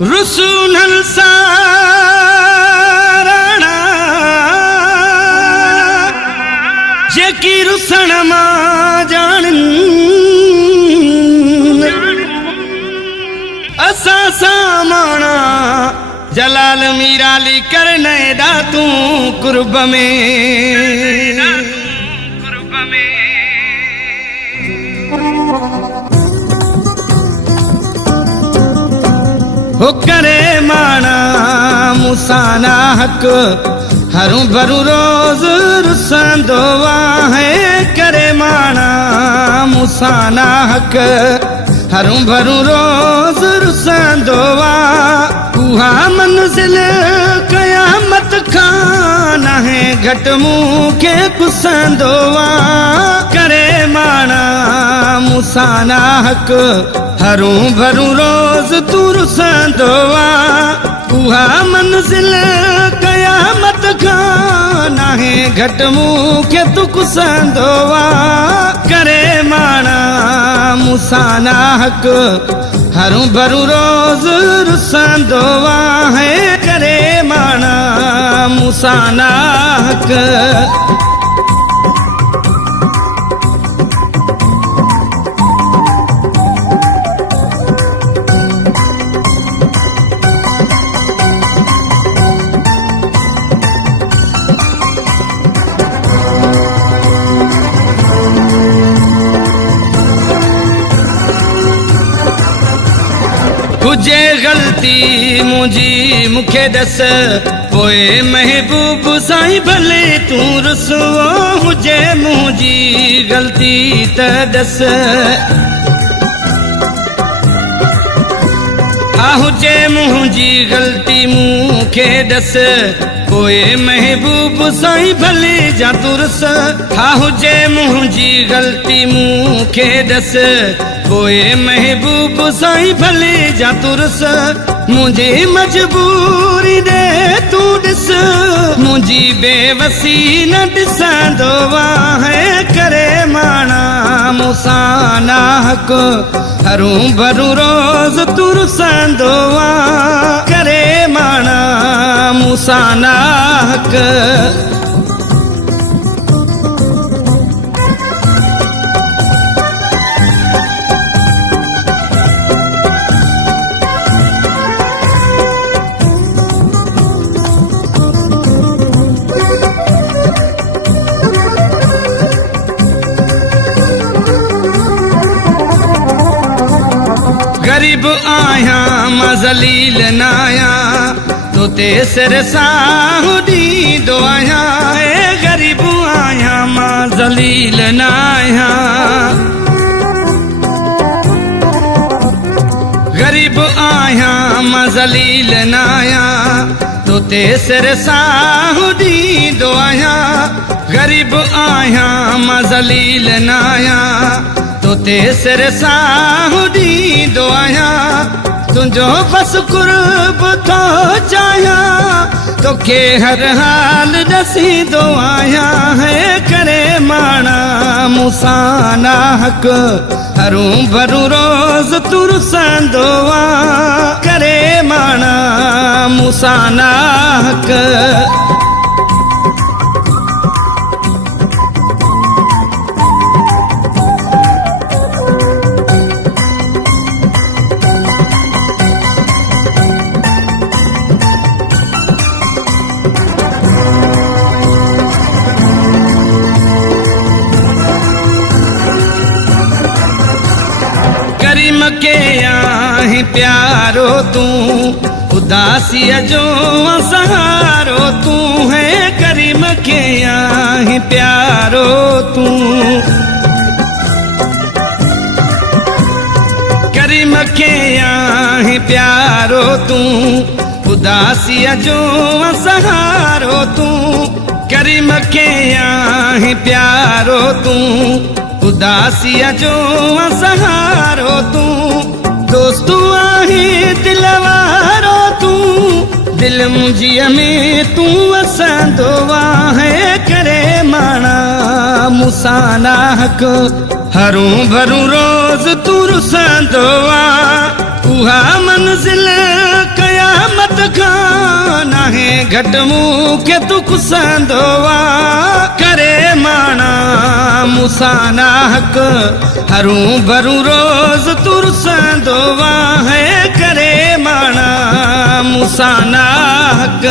रुसूनल सारणा जेकी रुसण मां जाणन असा सामाना जलाल मीराली करने दा तू कुर्ब में हो करे माना मुसाना हक हरू भरू रोज रुसंदो है करे माना मुसाना हक हरू भरू रोज रुसंदो उहा मंजिल कयामत खाना है घट मुँह के कुसंदो करे माना मुसाना हक हरू भरू रोज तू रुसंदो उहा मंजिल कयामत खाना है घट मुँह के तू कुसंदो करे माना मुसाना हक हरू भरू रोज रुसंदो है करे माना मुसाना हक हुजे गलती मुझी मुखे दस पोए महबूब साईं भले तू रुसवो हुजे मुझी गलती त दस हुजे मुझी गलती मुखे दस पोए महबूब साईं भले जा तुरस हुजे मुझी गलती मुखे दस पोए महबूब साईं भले जा तुरस मुझे मजबूरी दे तू दिस मुझी बेवसी न दिसंदो है करे माना मुसाना हक हरू भरू रोज तू रुसंदो करे माना मुसाना हक गरीब आया मजलील नाया तो ते सिर साहुदी दो आया गरीब आया मजलील नाया गरीब आया मजलील नाया तो ते सिर साहुदी दो आया गरीब आया मजलील नाया तो ते सिर साहुदी दो आया तुझो बस कुर्ब तो चाया तो के हर हाल दसी दो आया है करे माना मुसाना हक हरू भरू रोज तू रुसंदो करे माना मुसाना हक करीम के आहे प्यारो तू उदासिया जो सहारो तू है करीम के आहे प्यारो तू करीम के आहे प्यारो तू उदासिया जो सहारो तू करीम के आहे प्यारो तू उदासिया जो सहारो तू दोस्तू आहे दिलवारो तू दिल मुझिया में तू वसंदो है करे माना मुसाना हक हरू भरू रोज तू रुसंदो उहा मंजिल खां नाहे घट मूं के तू कुसंदो वा करे माना मूसां ना हक हरूं भरूं रोज़ तू रुसंदो वा है करे माना मूसां ना हक